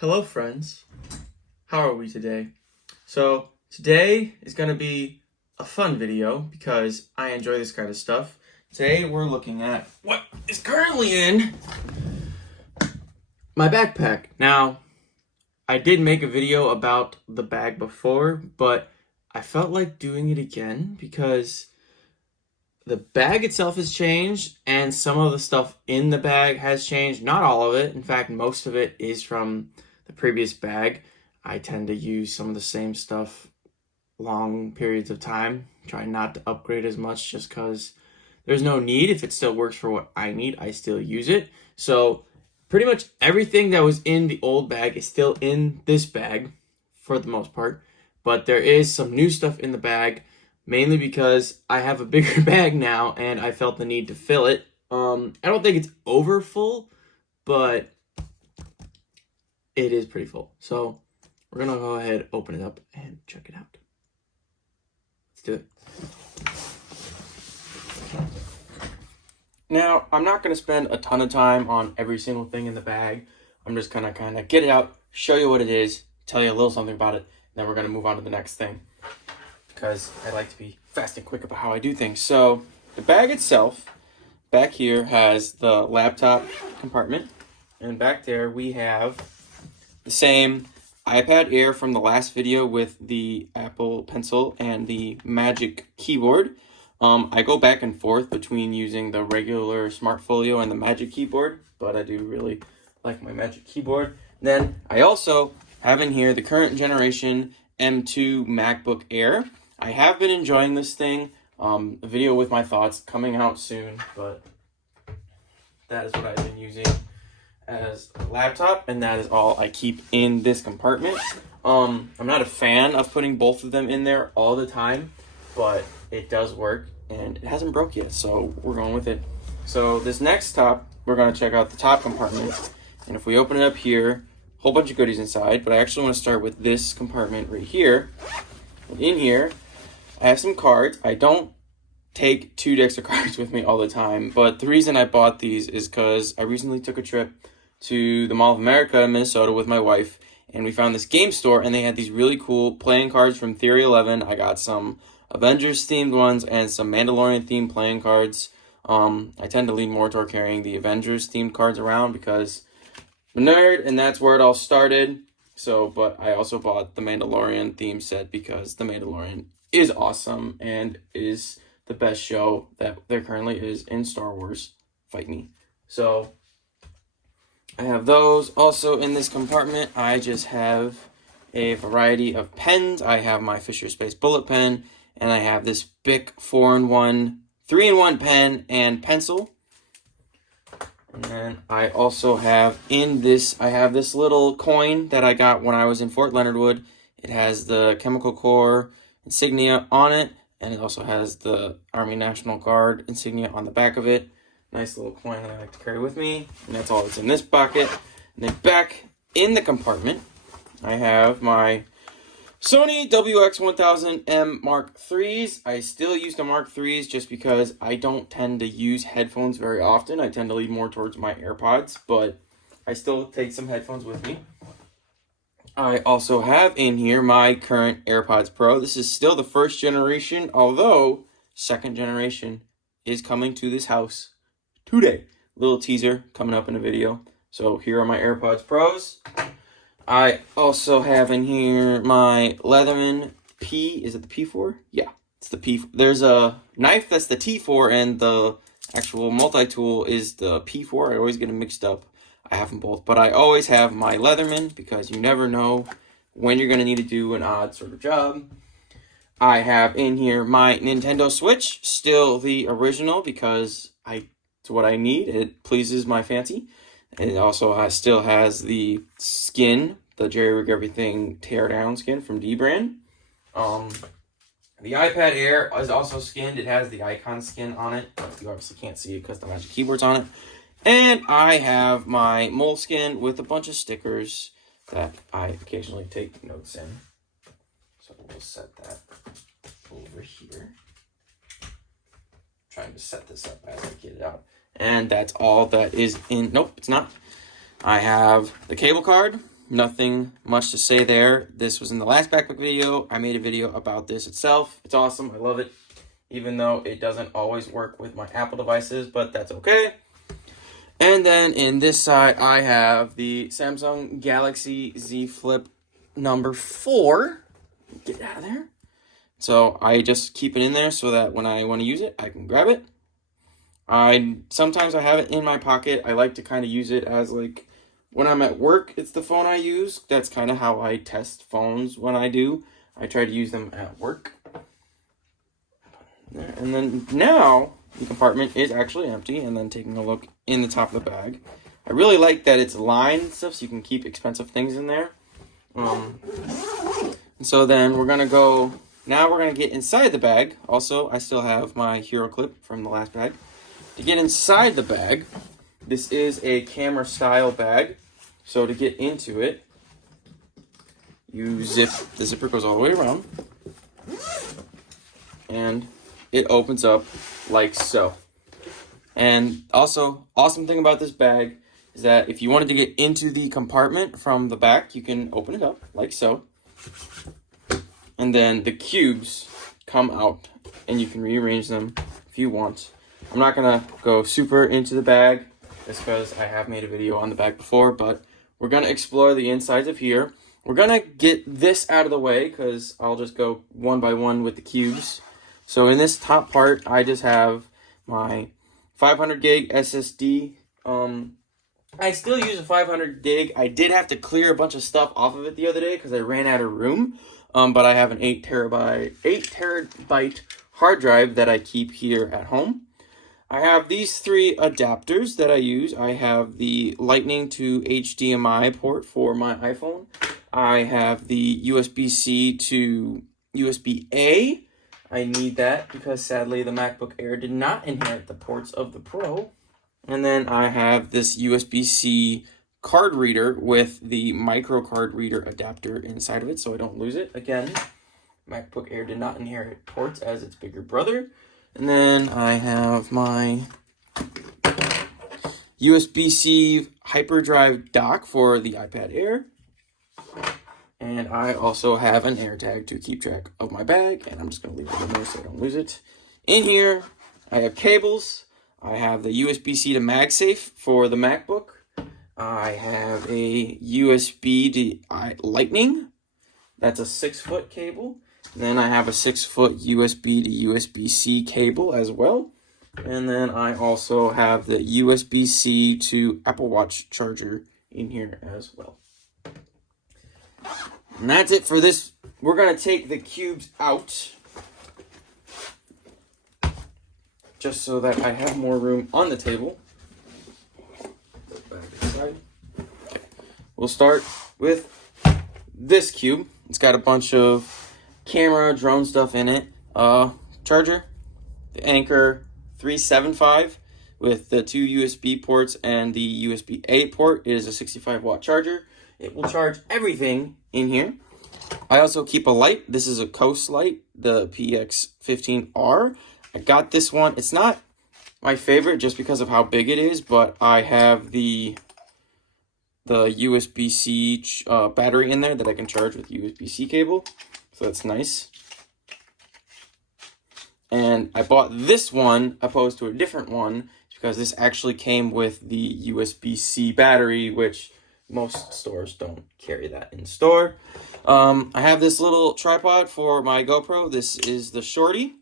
Hello friends, how are we today? So today is going to be a fun video because I enjoy this kind of stuff. Today we're looking at what is currently in my backpack. Now, I did make a video about the bag before, but I felt like doing it again because the bag itself has changed and some of the stuff in the bag has changed. Not all of it. In fact, most of it is from the previous bag. I tend to use some of the same stuff long periods of time. Try not to upgrade as much just because there's no need. If it still works for what I need, I still use it. So pretty much everything that was in the old bag is still in this bag for the most part. But there is some new stuff in the bag, mainly because I have a bigger bag now and I felt the need to fill it. I don't think it's over full, but it is pretty full. So we're gonna go ahead, open it up, and check it out. Let's do it. Now, I'm not gonna spend a ton of time on every single thing in the bag. I'm just gonna kind of get it out, show you what it is, tell you a little something about it, and then we're gonna move on to the next thing, because I like to be fast and quick about how I do things. So the bag itself, back here, has the laptop compartment, and back there we have the same iPad Air from the last video with the Apple Pencil and the Magic Keyboard. I go back and forth between using the regular Smart Folio and the Magic Keyboard, but I do really like my Magic Keyboard. Then I also have in here the current generation M2 MacBook Air. I have been enjoying this thing. A video with my thoughts coming out soon, but that is what I've been using as a laptop, and that is all I keep in this compartment. I'm not a fan of putting both of them in there all the time, but it does work, and it hasn't broke yet, so we're going with it. So this next top, we're going to check out the top compartment, and if we open it up here, a whole bunch of goodies inside, but I actually want to start with this compartment right here. And in here, I have some cards. I don't take 2 decks of cards with me all the time, but the reason I bought these is because I recently took a trip to the Mall of America in Minnesota with my wife, and we found this game store, and they had these really cool playing cards from Theory 11. I got some Avengers themed ones and some Mandalorian themed playing cards. I tend to lean more toward carrying the Avengers themed cards around because I'm a nerd, and that's where it all started. So, but I also bought the Mandalorian theme set because the Mandalorian is awesome and is the best show that there currently is in Star Wars. Fight me. So I have those. Also in this compartment, I just have a variety of pens. I have my Fisher Space bullet pen, and I have this Bic 4-in-1, 3-in-1 pen and pencil. And then I also have in this, I have this little coin that I got when I was in Fort Leonard Wood. It has the Chemical Corps insignia on it, and it also has the Army National Guard insignia on the back of it. Nice little coin that I like to carry with me. And that's all that's in this pocket. And then back in the compartment, I have my Sony WX-1000M Mark IIIs. I still use the Mark IIIs just because I don't tend to use headphones very often. I tend to lean more towards my AirPods, but I still take some headphones with me. I also have in here my current AirPods Pro. This is still the first generation, although second generation is coming to this house today. Little teaser coming up in a video. So here are my AirPods Pros. I also have in here my Leatherman P. Is it the P4? Yeah, it's the P. There's a knife that's the T4, and the actual multi-tool is the P4. I always get them mixed up. I have them both, but I always have my Leatherman because you never know when you're going to need to do an odd sort of job. I have in here my Nintendo Switch, still the original because it's what I need. It pleases my fancy. It also still has the skin, the Jerry Rig Everything Teardown skin from D-Brand. The iPad Air is also skinned. It has the icon skin on it. You obviously can't see it because the Magic Keyboard's on it. And I have my Moleskine with a bunch of stickers that I occasionally take notes in. So we'll set that over here. Trying to set this up as I get it out. And that's all that is in. Nope, it's not. I have the cable card nothing much to say there. This was in the last backpack video. I made a video about this itself. It's awesome. I love it. Even though it doesn't always work with my Apple devices, but that's okay. And then in this side, I have the Samsung Galaxy Z Flip number 4. Get out of there. So I just keep it in there so that when I want to use it, I can grab it. Sometimes I have it in my pocket. I like to kind of use it as like, when I'm at work, it's the phone I use. That's kind of how I test phones when I do. I try to use them at work. And then now the compartment is actually empty, and then taking a look in the top of the bag. I really like that it's lined and stuff so you can keep expensive things in there. So then we're going to get inside the bag. Also, I still have my hero clip from the last bag. To get inside the bag, this is a camera style bag. So to get into it, you zip, the zipper goes all the way around. And it opens up like so. And also, awesome thing about this bag is that if you wanted to get into the compartment from the back, you can open it up like so. And then the cubes come out and you can rearrange them if you want. I'm not gonna go super into the bag just because I have made a video on the bag before, but we're gonna explore the insides of here. We're gonna get this out of the way because I'll just go one by one with the cubes. So in this top part, I just have my 500 gig SSD. I still use a 500 gig. I did have to clear a bunch of stuff off of it the other day because I ran out of room. But I have an 8 terabyte hard drive that I keep here at home. I have these 3 adapters that I use. I have the Lightning to HDMI port for my iPhone. I have the USB-C to USB-A. I need that because sadly the MacBook Air did not inherit the ports of the Pro. And then I have this USB-C card reader with the micro card reader adapter inside of it so I don't lose it. Again, MacBook Air did not inherit ports as its bigger brother. And then I have my USB-C hyperdrive dock for the iPad Air. And I also have an AirTag to keep track of my bag. And I'm just going to leave it in there so I don't lose it. In here, I have cables. I have the USB-C to MagSafe for the MacBook. I have a USB to Lightning. That's a 6-foot cable. And then I have a 6-foot USB to USB-C cable as well. And then I also have the USB-C to Apple Watch charger in here as well. And that's it for this. We're going to take the cubes out just so that I have more room on the table. Okay. We'll start with this cube. It's got a bunch of camera, drone stuff in it. Charger, the Anker 375 with the 2 USB ports and the USB-A port. It is a 65-watt charger. It will charge everything in here. I also keep a light. This is a Coast light, the PX15R. I got this one. It's not my favorite just because of how big it is, but I have the USB-C battery in there that I can charge with USB-C cable. So that's nice. And I bought this one opposed to a different one because this actually came with the USB-C battery, which most stores don't carry that in store. I have this little tripod for my GoPro. This is the Shorty.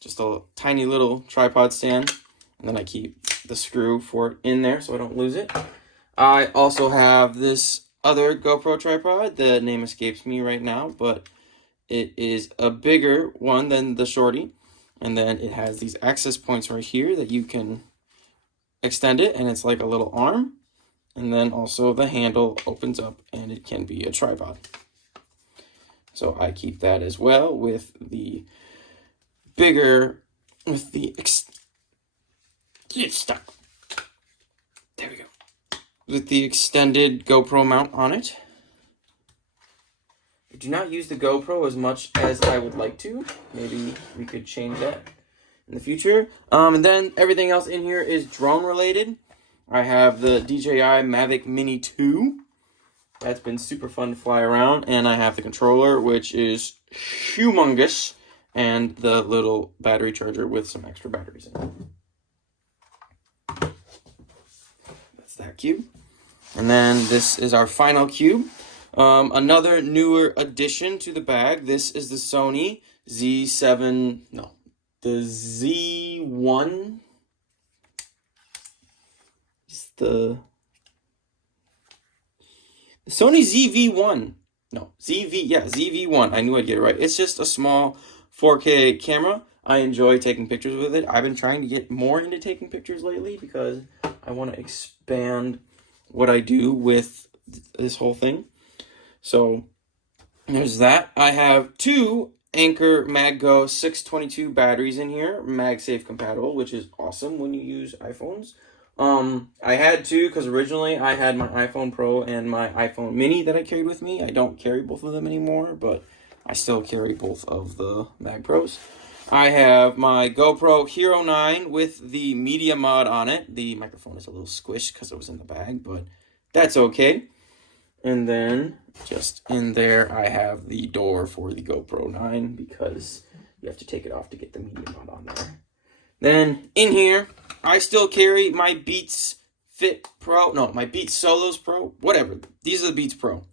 Just a tiny little tripod stand. And then I keep the screw for it in there so I don't lose it. I also have this other GoPro tripod. The name escapes me right now, but it is a bigger one than the Shorty. And then it has these access points right here that you can extend it, and it's like a little arm. And then also the handle opens up and it can be a tripod. So I keep that as well with the bigger, with the, get stuck. There we go. With the extended GoPro mount on it. I do not use the GoPro as much as I would like to. Maybe we could change that in the future. And then everything else in here is drone related. I have the DJI Mavic Mini 2. That's been super fun to fly around. And I have the controller, which is humongous, and the little battery charger with some extra batteries in it. That's that cube. And then this is our final cube. Another newer addition to the bag. This is the Sony Z7, no, the Z1. It's the Sony ZV1. No, ZV1. I knew I'd get it right. It's just a small 4K camera. I enjoy taking pictures with it. I've been trying to get more into taking pictures lately because I want to expand what I do with this whole thing. So there's that. I have two Anker MagGo 622 batteries in here, MagSafe compatible, which is awesome when you use iPhones. I had two because originally I had my iPhone Pro and my iPhone Mini that I carried with me. I don't carry both of them anymore, but I still carry both of the Mag Pros. I have my GoPro Hero 9 with the media mod on it. The microphone is a little squished because it was in the bag, but that's okay. And then just in there, I have the door for the GoPro 9 because you have to take it off to get the media mod on there. Then in here, I still carry my Beats Fit Pro. No, my Beats Solos Pro. Whatever. These are the Beats Pro.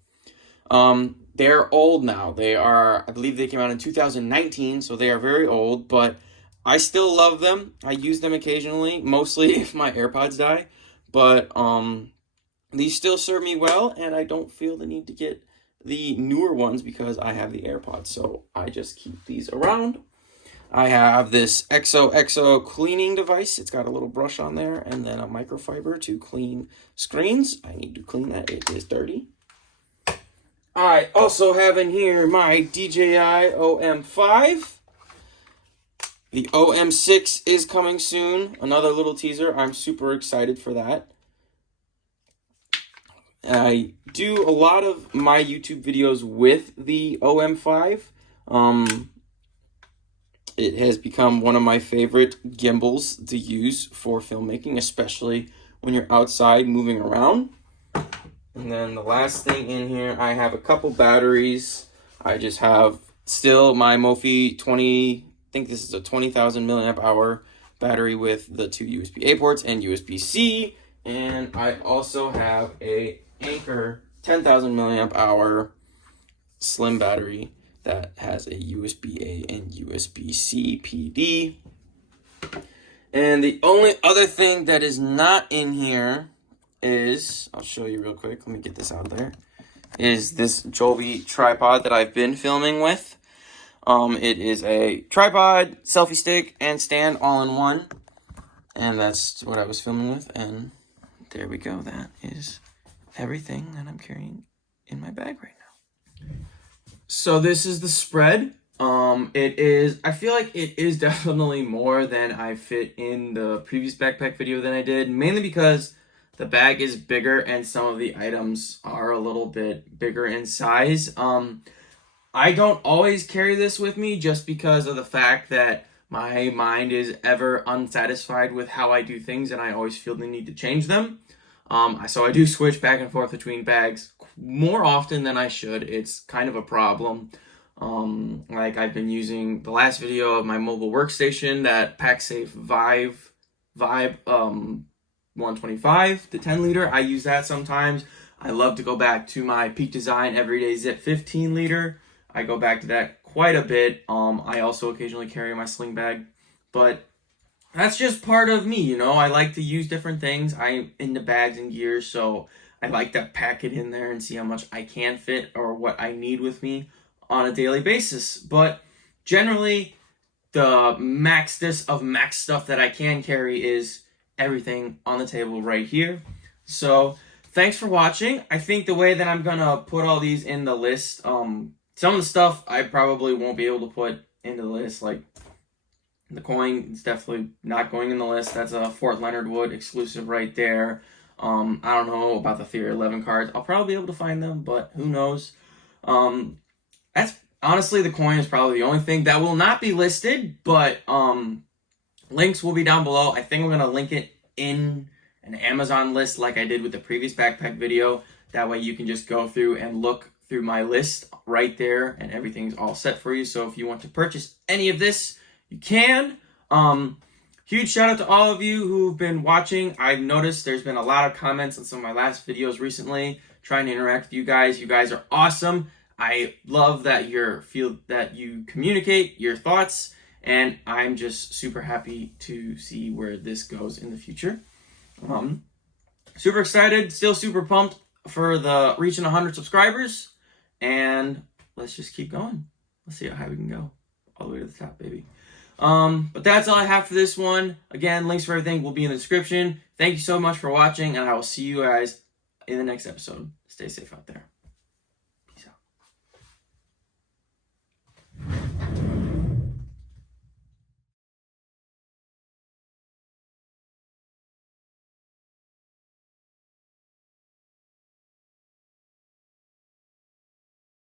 They're old now. They are, I believe they came out in 2019, so they are very old, but I still love them. I use them occasionally, mostly if my AirPods die, but these still serve me well, and I don't feel the need to get the newer ones because I have the AirPods, so I just keep these around. I have this XOXO cleaning device. It's got a little brush on there, and then a microfiber to clean screens. I need to clean that. It is dirty. I also have in here my DJI OM5. The OM6 is coming soon. Another little teaser. I'm super excited for that. I do a lot of my YouTube videos with the OM5. It has become one of my favorite gimbals to use for filmmaking, especially when you're outside moving around. And then the last thing in here, I have a couple batteries. I just have still my Mophie 20, I think this is a 20,000 milliamp hour battery with the two USB-A ports and USB-C. And I also have a Anker 10,000 milliamp hour slim battery that has a USB-A and USB-C PD. And the only other thing that is not in here is, I'll show you real quick, let me get this out of there, is this Joby tripod that I've been filming with. It is a tripod, selfie stick, and stand all in one. And that's what I was filming with, and there we go. That is everything that I'm carrying in my bag right now. So this is the spread. I feel like it is definitely more than I fit in the previous backpack video than I did, mainly because the bag is bigger and some of the items are a little bit bigger in size. I don't always carry this with me just because of the fact that my mind is ever unsatisfied with how I do things and I always feel the need to change them. So I do switch back and forth between bags more often than I should. It's kind of a problem. Like I've been using the last video of my mobile workstation, that PackSafe Vibe 125, the 10 liter. I use that sometimes. I love to go back to my Peak Design Everyday Zip 15 liter. I go back to that quite a bit. I also occasionally carry my sling bag, but that's just part of me, you know. I like to use different things. I'm into bags and gears, so I like to pack it in there and see how much I can fit or what I need with me on a daily basis. But generally, the maxest of max stuff that I can carry is everything on the table right here. So thanks for watching. I think the way that I'm gonna put all these in the list, some of the stuff I probably won't be able to put into the list, like the coin is definitely not going in the list. That's a Fort Leonard Wood exclusive right there. I don't know about the Theory 11 cards. I'll probably be able to find them, but who knows. That's honestly, the coin is probably the only thing that will not be listed, but links will be down below. I think I'm going to link it in an Amazon list like I did with the previous backpack video That way you can just go through and look through my list right there, and everything's all set for you. So if you want to purchase any of this, you can. Huge shout out to all of you who've been watching. I've noticed there's been a lot of comments on some of my last videos recently, trying to interact with you guys. You guys are awesome. I love that you communicate your thoughts, and I'm just super happy to see where this goes in the future. Super excited, still super pumped for the reaching 100 subscribers, and let's just keep going. Let's see how high we can go, all the way to the top, baby. But that's all I have for this one. Again, links for everything will be in the description. Thank you so much for watching, and I will see you guys in the next episode. Stay safe out there.